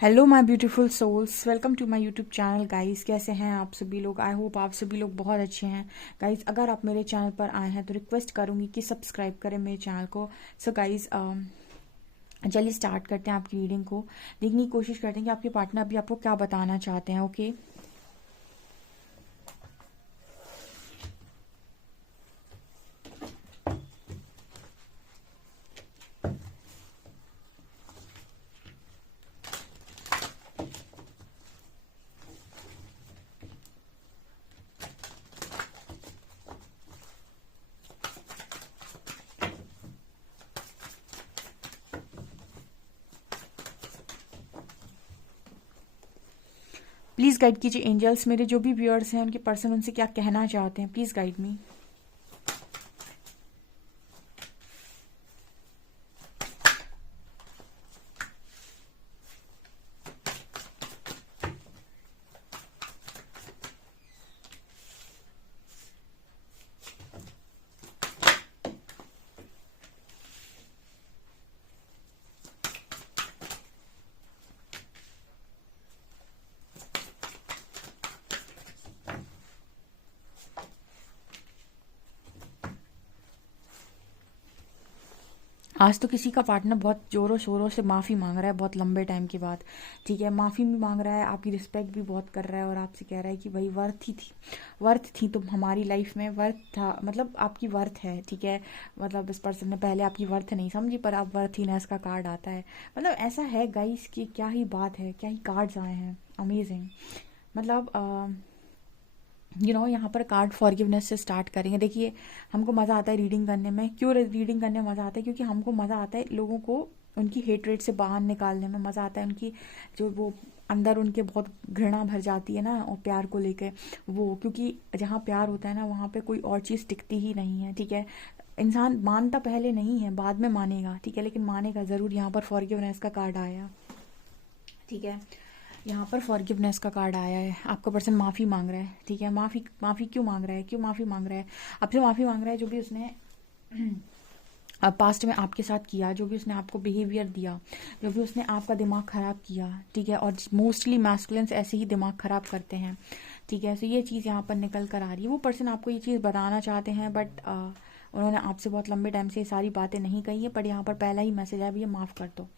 Hello my beautiful souls, welcome to my YouTube channel guys. कैसे हैं आप सभी लोग? आई होप आप सभी लोग बहुत अच्छे हैं गाइस। अगर आप मेरे चैनल पर आए हैं तो रिक्वेस्ट करूंगी कि सब्सक्राइब करें मेरे चैनल को। सो गाइस, चलिए स्टार्ट करते हैं आपकी रीडिंग को। देखने की कोशिश करते हैं कि आपके पार्टनर अभी आपको क्या बताना चाहते हैं। ओके, प्लीज़ गाइड कीजिए एंजल्स, मेरे जो भी व्यूअर्स हैं उनके पर्सन उनसे क्या कहना चाहते हैं। Please guide me. आज तो किसी का पार्टनर बहुत जोरों शोरों से माफ़ी मांग रहा है, बहुत लंबे टाइम के बाद। ठीक है, माफ़ी भी मांग रहा है, आपकी रिस्पेक्ट भी बहुत कर रहा है और आपसे कह रहा है कि भाई वर्थ थी तुम हमारी लाइफ में। वर्थ था मतलब आपकी वर्थ है। ठीक है, मतलब इस पर्सन ने पहले आपकी वर्थ नहीं समझी, पर अब वर्थीनेस का कार्ड आता है। मतलब ऐसा है गाइस कि क्या ही बात है, क्या ही कार्ड्स आए हैं, अमेजिंग। मतलब यहाँ पर कार्ड फॉरगिवनेस से स्टार्ट करेंगे। देखिए, हमको मज़ा आता है रीडिंग करने में। क्यों रीडिंग करने में मज़ा आता है? क्योंकि हमको मज़ा आता है लोगों को उनकी हेटरेट से बाहर निकालने में। मज़ा आता है उनकी जो वो अंदर उनके बहुत घृणा भर जाती है ना, और प्यार को लेके वो, क्योंकि जहाँ प्यार होता है ना वहाँ पे कोई और चीज़ टिकती ही नहीं है। ठीक है, इंसान मानता पहले नहीं है, बाद में मानेगा। ठीक है, लेकिन मानेगा ज़रूर। यहाँ पर फॉरगिवनेस का कार्ड आया। ठीक है, यहाँ पर फॉरगिवनेस का कार्ड आया है। आपका पर्सन माफ़ी मांग रहा है। ठीक है, माफ़ी क्यों मांग रहा है? क्यों माफ़ी मांग रहा है? आपसे माफ़ी मांग रहा है जो भी उसने पास्ट में आपके साथ किया, जो भी उसने आपको बिहेवियर दिया, जो भी उसने आपका दिमाग ख़राब किया। ठीक है, और मोस्टली मैस्कुलिन्स ऐसे ही दिमाग ख़राब करते हैं। ठीक है, तो ये चीज़ यहाँ पर निकल कर आ रही है। वो पर्सन आपको ये चीज़ बताना चाहते हैं, बट उन्होंने आपसे बहुत लंबे टाइम से ये सारी बातें नहीं कही है। बट यहाँ पर पहला ही मैसेज है, भैया माफ़ कर दो।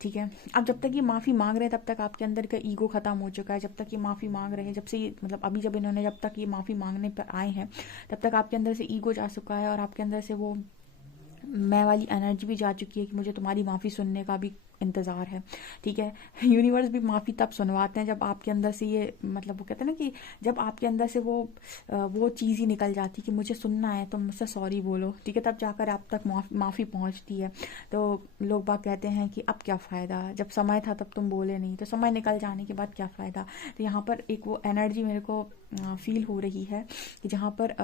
ठीक है, अब जब तक ये माफ़ी मांग रहे हैं तब तक आपके अंदर का ईगो ख़त्म हो चुका है। जब तक ये माफ़ी मांग रहे हैं, जब से ये मतलब अभी जब इन्होंने जब तक ये माफ़ी मांगने पर आए हैं तब तक आपके अंदर से ईगो जा चुका है, और आपके अंदर से वो मैं वाली एनर्जी भी जा चुकी है कि मुझे तुम्हारी माफ़ी सुनने का भी इंतज़ार है। ठीक है, यूनिवर्स भी माफ़ी तब सुनवाते हैं जब आपके अंदर से ये मतलब वो कहते हैं ना कि जब आपके अंदर से वो चीज़ ही निकल जाती कि मुझे सुनना है तो मुझसे सॉरी बोलो। ठीक है, तब जाकर आप तक माफ़ी पहुंचती है। तो लोग बाग कहते हैं कि अब क्या फ़ायदा, जब समय था तब तुम बोले नहीं, तो समय निकल जाने के बाद क्या फ़ायदा। तो यहाँ पर एक वो एनर्जी मेरे को फील हो रही है कि जहाँ पर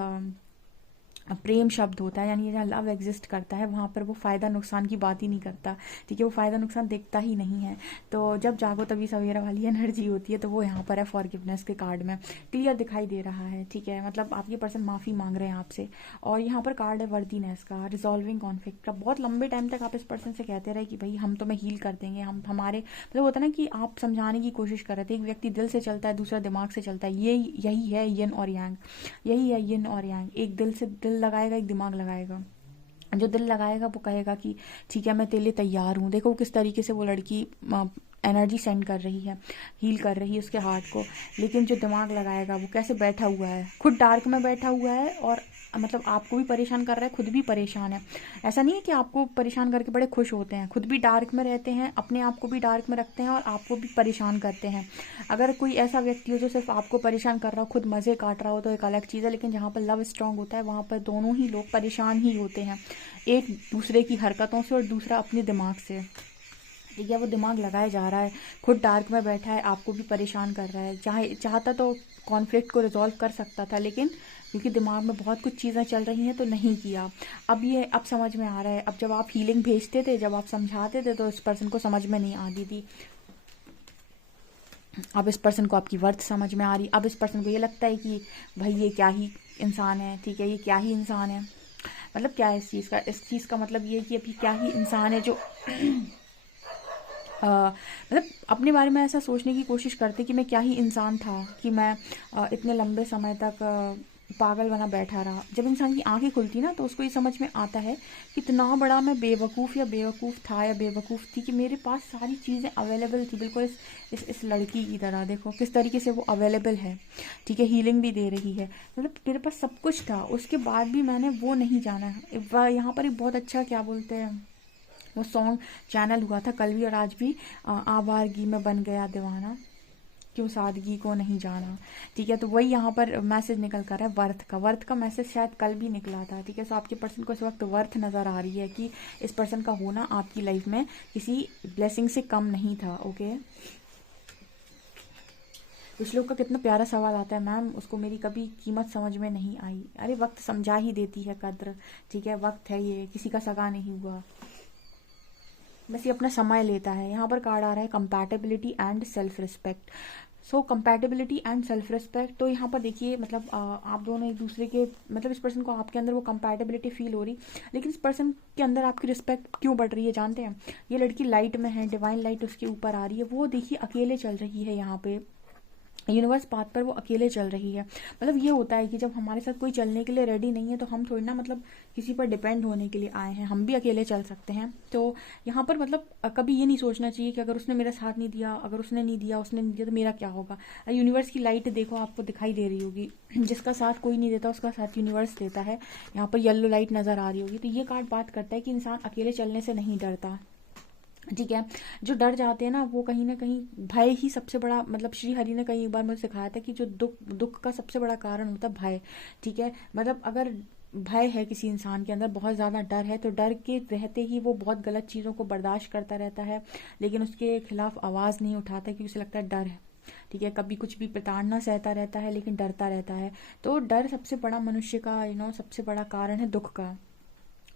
प्रेम शब्द होता है, यानी जहाँ लव एग्जिस्ट करता है वहाँ पर वो फ़ायदा नुकसान की बात ही नहीं करता। ठीक है, वो फ़ायदा नुकसान देखता ही नहीं है। तो जब जागो तभी सवेरा वाली एनर्जी होती है, तो वो यहाँ पर है फॉरगिवनेस के कार्ड में क्लियर दिखाई दे रहा है। ठीक है, मतलब आपके पर्सन माफ़ी मांग रहे हैं आपसे, और यहाँ पर कार्ड है वर्दीनेस का, रिजॉल्विंग कॉन्फ्लिक्ट का। बहुत लंबे टाइम तक आप इस पर्सन से कहते रहे कि भाई हम तुम्हें हील कर देंगे, हम हमारे मतलब होता है ना कि आप समझाने की कोशिश कर रहे थे। एक व्यक्ति दिल से चलता है, दूसरा दिमाग से चलता है। ये यही है यिन और यांग, यही है यिन और यांग। एक दिल से दिल लगाएगा, एक दिमाग लगाएगा। जो दिल लगाएगा वो कहेगा कि ठीक है मैं तेरे लिए तैयार हूँ। देखो किस तरीके से वो लड़की एनर्जी सेंड कर रही है, हील कर रही है उसके हार्ट को। लेकिन जो दिमाग लगाएगा वो कैसे बैठा हुआ है, खुद डार्क में बैठा हुआ है, और मतलब आपको भी परेशान कर रहा है, खुद भी परेशान है। ऐसा नहीं है कि आपको परेशान करके बड़े खुश होते हैं, खुद भी डार्क में रहते हैं, अपने आप को भी डार्क में रखते हैं और आपको भी परेशान करते हैं। अगर कोई ऐसा व्यक्ति हो जो सिर्फ आपको परेशान कर रहा हो, खुद मज़े काट रहा हो, तो एक अलग चीज़ है। लेकिन जहाँ पर लव स्ट्रांग होता है वहाँ पर दोनों ही लोग परेशान ही होते हैं, एक दूसरे की हरकतों से और दूसरा अपने दिमाग से। ठीक है, वो दिमाग लगाए जा रहा है, खुद डार्क में बैठा है, आपको भी परेशान कर रहा है। चाहता तो कॉन्फ्लिक्ट को रिजॉल्व कर सकता था, लेकिन क्योंकि दिमाग में बहुत कुछ चीज़ें चल रही हैं तो नहीं किया। अब समझ में आ रहा है। अब जब आप हीलिंग भेजते थे, जब आप समझाते थे, तो इस पर्सन को समझ में नहीं आती थी। अब इस पर्सन को आपकी वर्थ समझ में आ रही। अब इस पर्सन को ये लगता है कि भाई ये क्या ही इंसान है। ठीक है, ये क्या ही इंसान है। मतलब क्या है इस चीज़ का मतलब ये है कि अभी क्या ही इंसान है जो मतलब अपने बारे में ऐसा सोचने की कोशिश करते कि मैं क्या ही इंसान था कि मैं इतने लंबे समय तक पागल बना बैठा रहा। जब इंसान की आंखें खुलती ना तो उसको ये समझ में आता है कि इतना बड़ा मैं बेवकूफ़ या बेवकूफ़ था या बेवकूफ़ थी कि मेरे पास सारी चीज़ें अवेलेबल थी, बिल्कुल इस लड़की की तरह। देखो किस तरीके से वो अवेलेबल है, ठीक है, हीलिंग भी दे रही है, मतलब मेरे पास सब कुछ था, उसके बाद भी मैंने वो नहीं जाना। यहाँ पर एक बहुत अच्छा क्या बोलते हैं वो सॉन्ग चैनल हुआ था कल भी और आज भी, आवारगी में बन गया दीवाना, क्यों सादगी को नहीं जाना। ठीक है, तो वही यहाँ पर मैसेज निकल कर है वर्थ का मैसेज शायद कल भी निकला था। ठीक है, सो आपके पर्सन को इस वक्त वर्थ नज़र आ रही है कि इस पर्सन का होना आपकी लाइफ में किसी ब्लेसिंग से कम नहीं था। ओके, कुछ लोग का कितना प्यारा सवाल आता है, मैम उसको मेरी कभी कीमत समझ में नहीं आई। अरे वक्त समझा ही देती है कद्र। ठीक है, वक्त है, ये किसी का सगा नहीं हुआ, बस ये अपना समय लेता है। यहाँ पर कार्ड आ रहा है compatibility and self respect. So compatibility and self respect, तो यहाँ पर देखिए मतलब आप दोनों एक दूसरे के, मतलब इस पर्सन को आपके अंदर वो कंपैटिबिलिटी फील हो रही, लेकिन इस पर्सन के अंदर आपकी रिस्पेक्ट क्यों बढ़ रही है जानते हैं? ये लड़की लाइट में है, डिवाइन लाइट उसके ऊपर आ रही है, वो देखिए अकेले चल रही है यहाँ पे यूनिवर्स पाथ पर, वो अकेले चल रही है। मतलब ये होता है कि जब हमारे साथ कोई चलने के लिए रेडी नहीं है तो हम थोड़ी ना मतलब किसी पर डिपेंड होने के लिए आए हैं, हम भी अकेले चल सकते हैं। तो यहाँ पर मतलब कभी ये नहीं सोचना चाहिए कि अगर उसने मेरा साथ नहीं दिया, अगर उसने नहीं दिया तो मेरा क्या होगा। यूनिवर्स की लाइट देखो, आपको दिखाई दे रही होगी, जिसका साथ कोई नहीं देता उसका साथ यूनिवर्स देता है। यहाँ पर येलो लाइट नज़र आ रही होगी, तो ये कार्ड बात करता है कि इंसान अकेले चलने से नहीं डरता। ठीक है, जो डर जाते हैं ना कहीं भय ही सबसे बड़ा, मतलब श्री हरि ने कई बार मुझे सिखाया था कि जो दुख का सबसे बड़ा कारण होता है भय। ठीक है, मतलब अगर भय है किसी इंसान के अंदर, बहुत ज़्यादा डर है, तो डर के रहते ही वो बहुत गलत चीज़ों को बर्दाश्त करता रहता है, लेकिन उसके खिलाफ आवाज़ नहीं उठाता क्योंकि उसे लगता है डर है। ठीक है, कभी कुछ भी प्रताड़ना सहता रहता है लेकिन डरता रहता है। तो डर सबसे बड़ा मनुष्य का सबसे बड़ा कारण है दुख का।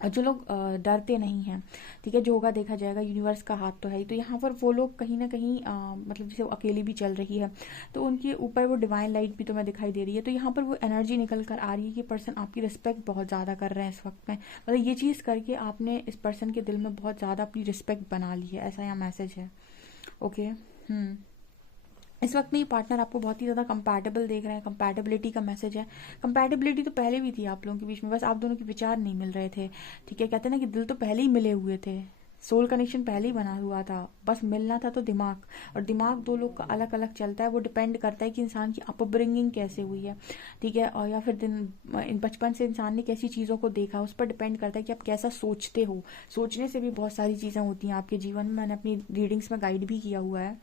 और जो लोग डरते नहीं हैं, ठीक है, जो होगा देखा जाएगा, यूनिवर्स का हाथ तो है ही। तो यहाँ पर वो लोग कहीं ना कहीं मतलब जैसे वो अकेली भी चल रही है तो उनके ऊपर वो डिवाइन लाइट भी तुम्हें दिखाई दे रही है। तो यहाँ पर वो एनर्जी निकल कर आ रही है कि पर्सन आपकी रिस्पेक्ट बहुत ज़्यादा कर रहे हैं इस वक्त में, मतलब ये चीज़ करके आपने इस पर्सन के दिल में बहुत ज़्यादा अपनी रिस्पेक्ट बना ली है, ऐसा यहाँ मैसेज है। ओके, इस वक्त में ये पार्टनर आपको बहुत ही ज़्यादा कंपैटिबल देख रहे हैं, कंपैटिबिलिटी का मैसेज है। कंपैटिबिलिटी तो पहले भी थी आप लोगों के बीच में, बस आप दोनों के विचार नहीं मिल रहे थे। ठीक है, कहते हैं ना कि दिल तो पहले ही मिले हुए थे, सोल कनेक्शन पहले ही बना हुआ था, बस मिलना था। तो दिमाग और दिमाग दो लोग का अलग अलग चलता है, वो डिपेंड करता है कि इंसान की अपब्रिंगिंग कैसे हुई है। ठीक है, और या फिर बचपन से इंसान ने कैसी चीज़ों को देखा, उस पर डिपेंड करता है कि आप कैसा सोचते हो। सोचने से भी बहुत सारी चीज़ें होती हैं आपके जीवन में, मैंने अपनी रीडिंग्स में गाइड भी किया हुआ है।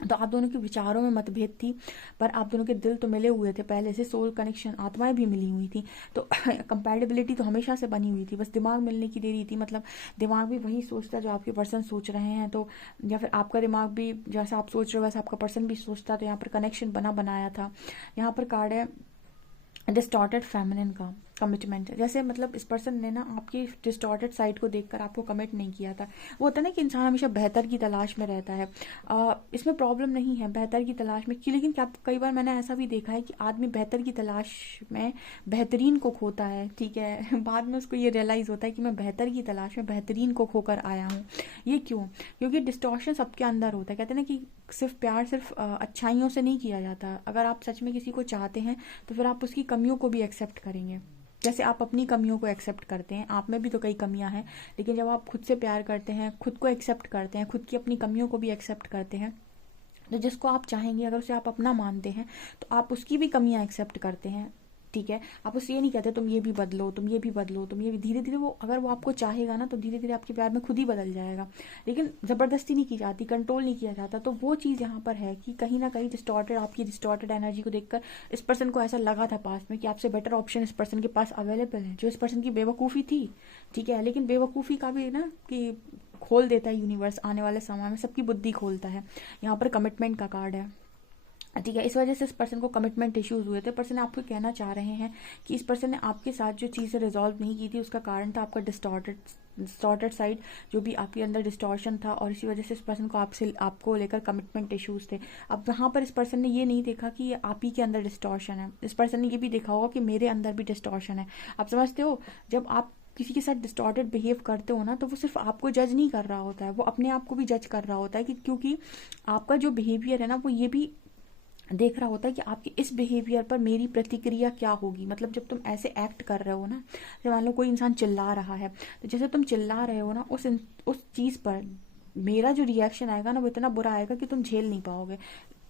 तो आप दोनों के विचारों में मतभेद थी, पर आप दोनों के दिल तो मिले हुए थे पहले से, सोल कनेक्शन, आत्माएं भी मिली हुई थी, तो कंपैटिबिलिटी तो हमेशा से बनी हुई थी, बस दिमाग मिलने की देरी थी। मतलब दिमाग भी वही सोचता जो आपके पर्सन सोच रहे हैं, तो या फिर आपका दिमाग भी जैसा आप सोच रहे हो वैसा आपका पर्सन भी सोचता, तो यहाँ पर कनेक्शन बनाया था। यहाँ पर कार्ड है डिस्टॉर्टेड फेमिनिन का कमिटमेंट, जैसे मतलब इस पर्सन ने ना आपकी डिस्टॉर्टेड साइड को देखकर आपको कमिट नहीं किया था। वो होता है ना कि इंसान हमेशा बेहतर की तलाश में रहता है, इसमें प्रॉब्लम नहीं है बेहतर की तलाश में कि, लेकिन क्या कई बार मैंने ऐसा भी देखा है कि आदमी बेहतर की तलाश में बेहतरीन को खोता है। ठीक है, बाद में उसको ये रियलाइज़ होता है कि मैं बेहतर की तलाश में बेहतरीन को खोकर आया हूँ। ये क्यों? क्योंकि डिस्टॉर्शन सबके अंदर होता है। कहते हैं ना कि सिर्फ प्यार सिर्फ अच्छाइयों से नहीं किया जाता। अगर आप सच में किसी को चाहते हैं तो फिर आप उसकी कमियों को भी एक्सेप्ट करेंगे, जैसे आप अपनी कमियों को एक्सेप्ट करते हैं। आप में भी तो कई कमियां हैं, लेकिन जब आप खुद से प्यार करते हैं, खुद को एक्सेप्ट करते हैं, खुद की अपनी कमियों को भी एक्सेप्ट करते हैं, तो जिसको आप चाहेंगे अगर उसे आप अपना मानते हैं तो आप उसकी भी कमियां एक्सेप्ट करते हैं। ठीक है, आप उससे ये नहीं कहते तुम ये भी बदलो, तुम ये भी बदलो, तुम ये भी, धीरे धीरे वो अगर वो आपको चाहेगा ना तो धीरे धीरे आपके प्यार में खुद ही बदल जाएगा। लेकिन ज़बरदस्ती नहीं की जाती, कंट्रोल नहीं किया जाता। तो वो चीज़ यहाँ पर है कि कहीं ना कहीं डिस्टॉर्टेड, आपकी डिस्टॉर्टेड एनर्जी को देखकर इस पर्सन को ऐसा लगा था पास्ट में कि आपसे बेटर ऑप्शन इस पर्सन के पास अवेलेबल है, जो इस पर्सन की बेवकूफ़ी थी। ठीक है, लेकिन बेवकूफ़ी का भी ना कि खोल देता है यूनिवर्स, आने वाले समय में सबकी बुद्धि खोलता है। यहाँ पर कमिटमेंट का कार्ड है। ठीक है, इस वजह से इस पर्सन को कमिटमेंट इश्यूज हुए थे। पर्सन आपको कहना चाह रहे हैं कि इस पर्सन ने आपके साथ जो चीज़ें रिजॉल्व नहीं की थी उसका कारण था आपका डिस्टॉर्टेड साइड, जो भी आपके अंदर डिस्टॉर्शन था, और इसी वजह से इस पर्सन को आपको लेकर कमिटमेंट इश्यूज थे। अब यहाँ पर इस पर्सन ने ये नहीं देखा कि आप ही के अंदर डिस्टॉर्शन है, इस पर्सन ने ये भी देखा होगा कि मेरे अंदर भी डिस्टॉर्शन है। आप समझते हो, जब आप किसी के साथ डिस्टॉर्टेड बिहेव करते हो ना, तो वो सिर्फ आपको जज नहीं कर रहा होता है, वो अपने आप को भी जज कर रहा होता है, कि क्योंकि आपका जो बिहेवियर है ना, वो ये भी देख रहा होता है कि आपके इस बिहेवियर पर मेरी प्रतिक्रिया क्या होगी। मतलब जब तुम ऐसे एक्ट कर रहे हो ना, जब मान लो कोई इंसान चिल्ला रहा है, तो जैसे तुम चिल्ला रहे हो ना, उस चीज़ पर मेरा जो रिएक्शन आएगा ना, वो इतना बुरा आएगा कि तुम झेल नहीं पाओगे।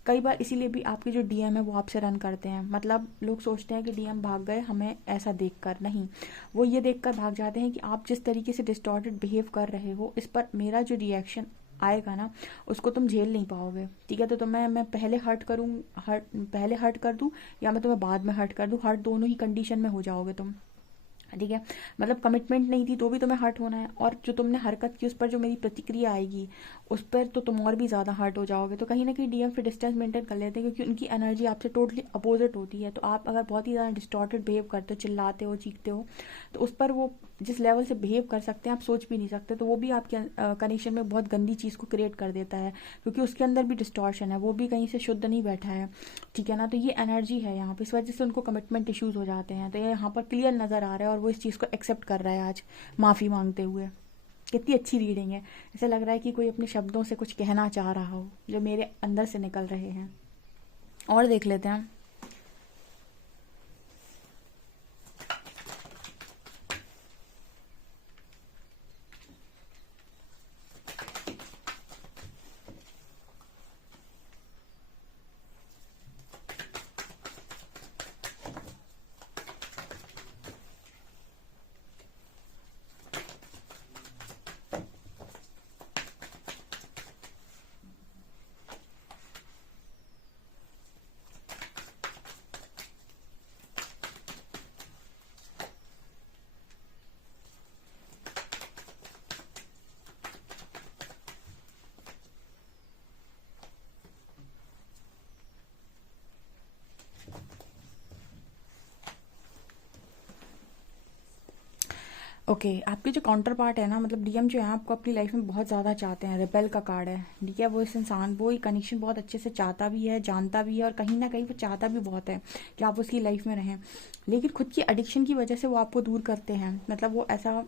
कई बार इसीलिए भी आपके जो डीएम है वो आपसे रन करते हैं। मतलब लोग सोचते हैं कि डीएम भाग गए हमें ऐसा देखकर, नहीं, वो ये देखकर भाग जाते हैं कि आप जिस तरीके से डिस्टॉर्टेड बिहेव कर रहे हो, इस पर मेरा जो रिएक्शन आएगा ना, उसको तुम झेल नहीं पाओगे। ठीक है, तो मैं पहले पहले हर्ट कर दूं, या मैं तुम्हें बाद में हर्ट कर दूं, हर्ट दोनों ही कंडीशन में हो जाओगे तुम। ठीक है, मतलब कमिटमेंट नहीं थी तो भी तुम्हें हर्ट होना है, और जो तुमने हरकत की उस पर जो मेरी प्रतिक्रिया आएगी उस पर तो तुम और भी ज़्यादा हर्ट हो जाओगे। तो कहीं ना कहीं डीएम फिर डिस्टेंस मेंटेन कर लेते हैं, क्योंकि उनकी एनर्जी आपसे टोटली अपोजिट होती है। तो आप अगर बहुत ही ज़्यादा डिस्टॉर्टेड बिहेव करते हो, चिल्लाते हो, चीखते हो, तो उस पर वो जिस लेवल से बिहेव कर सकते हैं आप सोच भी नहीं सकते। तो वो भी आपके कनेक्शन में बहुत गंदी चीज़ को क्रिएट कर देता है, क्योंकि उसके अंदर भी डिस्टॉर्शन है, वो भी कहीं से शुद्ध नहीं बैठा है। ठीक है ना, तो ये एनर्जी है यहाँ पे, इस वजह से उनको कमिटमेंट इश्यूज हो जाते हैं। तो ये यहाँ पर क्लियर नज़र आ रहा है, और वो इस चीज़ को एक्सेप्ट कर रहा है आज माफ़ी मांगते हुए। कितनी अच्छी रीडिंग है, ऐसा लग रहा है कि कोई अपने शब्दों से कुछ कहना चाह रहा हो जो मेरे अंदर से निकल रहे हैं। और देख लेते हैं। ओके, आपके जो काउंटर पार्ट है ना, मतलब डीएम जो है आपको अपनी लाइफ में बहुत ज़्यादा चाहते हैं। रिपेल का कार्ड है, ठीक है, वो इस इंसान वो ये कनेक्शन बहुत अच्छे से चाहता भी है, जानता भी है, और कहीं ना कहीं वो चाहता भी बहुत है कि आप उसकी लाइफ में रहें। लेकिन खुद की एडिक्शन की वजह से वो आपको दूर करते हैं। मतलब वो ऐसा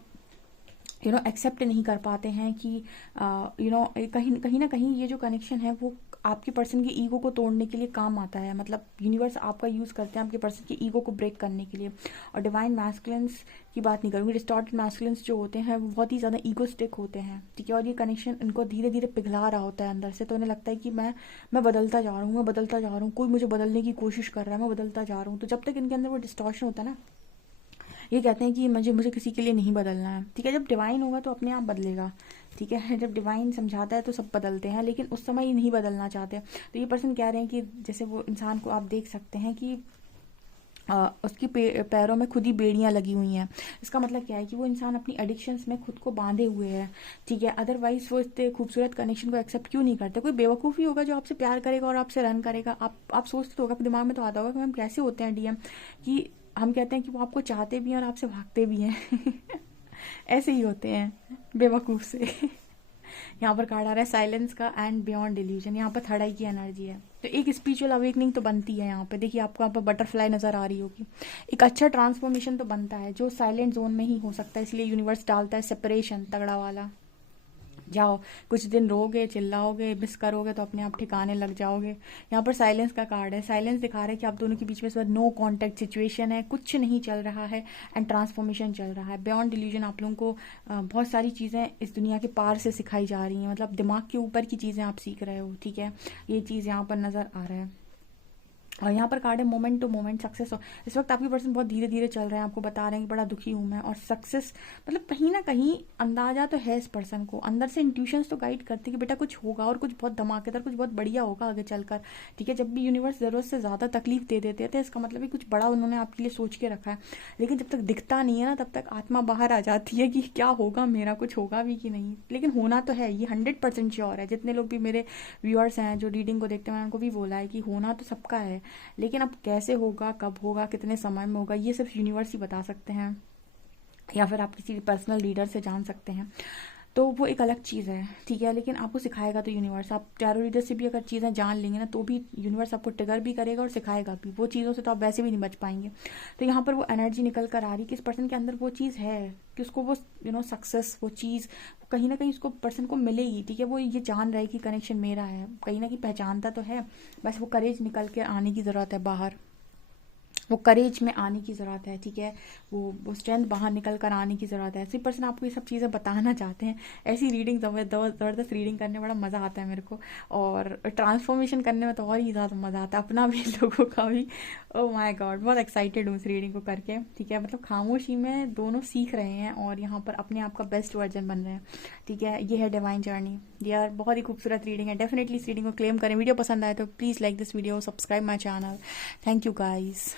एक्सेप्ट नहीं कर पाते हैं कि कहीं ना कहीं ये जो कनेक्शन है वो आपके पर्सन की ईगो को तोड़ने के लिए काम आता है। मतलब यूनिवर्स आपका यूज़ करते हैं आपके पर्सन की ईगो को ब्रेक करने के लिए। और डिवाइन मैस्कुलिन्स की बात नहीं करूँगी, डिस्टॉर्टेड मैस्कुलिन्स जो होते हैं वो बहुत ही ज़्यादा ईगोस्टिक होते हैं। ठीक है, और ये कनेक्शन इनको धीरे धीरे पिघला रहा होता है अंदर से। तो उन्हें लगता है कि मैं बदलता जा रहा हूँ, मैं बदलता जा रहा हूँ, कोई मुझे बदलने की कोशिश कर रहा है, मैं बदलता जा रहा हूँ। तो जब तक इनके अंदर वो डिस्टॉर्शन होता है ना, ये कहते हैं कि मुझे किसी के लिए नहीं बदलना है। ठीक है, जब डिवाइन होगा तो अपने आप बदलेगा। ठीक है, जब डिवाइन समझाता है तो सब बदलते हैं, लेकिन उस समय ये नहीं बदलना चाहते। तो ये पर्सन कह रहे हैं कि जैसे वो इंसान को आप देख सकते हैं कि उसकी पैरों में खुद ही बेड़ियां लगी हुई हैं। इसका मतलब क्या है कि वो इंसान अपनी एडिक्शंस में खुद को बांधे हुए है। ठीक है, अदरवाइज वो इतने खूबसूरत कनेक्शन को एक्सेप्ट क्यों नहीं करते। कोई बेवकूफ़ी होगा जो आपसे प्यार करेगा और आपसे रन करेगा। आप सोचते तो होगा, दिमाग में तो आता होगा कि हम कैसे होते हैं डीएम, कि हम कहते हैं कि वो आपको चाहते भी हैं और आपसे भागते भी हैं ऐसे ही होते हैं बेवकूफ़ से यहाँ पर कार्ड आ रहा है साइलेंस का एंड बियॉन्ड डिल्यूजन। यहाँ पर थर्ड आई की एनर्जी है, तो एक स्पिरिचुअल अवेकनिंग तो बनती है। यहाँ पे देखिए, आपको यहाँ पर बटरफ्लाई नजर आ रही होगी। एक अच्छा ट्रांसफॉर्मेशन तो बनता है जो साइलेंट जोन में ही हो सकता है, इसलिए यूनिवर्स डालता है सेपरेशन तगड़ा वाला। जाओ, कुछ दिन रोगे, चिल्लाओगे, मिस करोगे तो अपने आप ठिकाने लग जाओगे। यहाँ पर साइलेंस का कार्ड है, साइलेंस दिखा रहा है कि आप दोनों के बीच में इस बार नो कांटेक्ट सिचुएशन है, कुछ नहीं चल रहा है, एंड ट्रांसफॉर्मेशन चल रहा है। बियॉन्ड डिल्यूजन आप लोगों को बहुत सारी चीज़ें इस दुनिया के पार से सिखाई जा रही हैं। मतलब दिमाग के ऊपर की चीज़ें आप सीख रहे हो। ठीक है, ये चीज़ यहाँ पर नज़र आ रहा है। और यहाँ पर कार्ड है मोमेंट टू मोमेंट सक्सेस। इस वक्त आपकी पर्सन बहुत धीरे धीरे चल रहे हैं, आपको बता रहे हैं कि बड़ा दुखी हूँ मैं, और सक्सेस मतलब कहीं ना कहीं अंदाजा तो है इस पर्सन को, अंदर से इंट्यूशंस तो गाइड करते कि बेटा कुछ होगा, और कुछ बहुत धमाकेदार, कुछ बहुत बढ़िया होगा आगे चलकर। ठीक है, जब भी यूनिवर्स ज़रूरत से ज़्यादा तकलीफ दे देते थे, इसका मतलब कुछ बड़ा उन्होंने आपके लिए सोच के रखा है। लेकिन जब तक दिखता नहीं है ना, तब तक आत्मा बाहर आ जाती है कि क्या होगा मेरा, कुछ होगा भी कि नहीं। लेकिन होना तो है, ये 100% श्योर है। जितने लोग भी मेरे व्यूअर्स हैं जो रीडिंग को देखते हैं, मैंने उनको भी बोला है कि होना तो सबका है, लेकिन अब कैसे होगा, कब होगा, कितने समय में होगा, ये सिर्फ यूनिवर्स ही बता सकते हैं, या फिर आप किसी पर्सनल लीडर से जान सकते हैं। तो वो एक अलग चीज़ है, ठीक है। लेकिन आपको सिखाएगा तो यूनिवर्स, आप टैरो रीडर से भी अगर चीज़ें जान लेंगे ना तो भी यूनिवर्स आपको ट्रिगर भी करेगा और सिखाएगा भी। वो चीज़ों से तो आप वैसे भी नहीं बच पाएंगे। तो यहाँ पर वो एनर्जी निकल कर आ रही कि इस पर्सन के अंदर वो चीज़ है कि उसको वो सक्सेस, वो चीज़ कहीं ना कहीं उसको पर्सन को मिलेगी, ठीक है। वो ये जान रहा है कि कनेक्शन मेरा है, कहीं ना कहीं पहचानता तो है, बस वो करेज निकल के आने की ज़रूरत है बाहर, वो करेज में आने की ज़रूरत है, ठीक है। वो स्ट्रेंथ बाहर निकल कर आने की ज़रूरत है। ऐसी पर्सन आपको ये सब चीज़ें बताना चाहते हैं। ऐसी रीडिंग ज़बरदस्त रीडिंग करने में बड़ा मज़ा आता है मेरे को, और ट्रांसफॉर्मेशन करने में तो और ही ज़्यादा मज़ा आता है, अपना भी लोगों का भी। ओह माय गॉड, बहुत एक्साइटेड हूँ इस रीडिंग को करके, ठीक है। मतलब खामोशी में दोनों सीख रहे हैं और यहाँ पर अपने आप का बेस्ट वर्जन बन रहे हैं, ठीक है। ये है डिवाइन जर्नी यार, बहुत ही खूबसूरत रीडिंग है। डेफिनेटली इस रीडिंग को क्लेम करें। वीडियो पसंद आए तो please like this video, subscribe my channel. Thank you guys.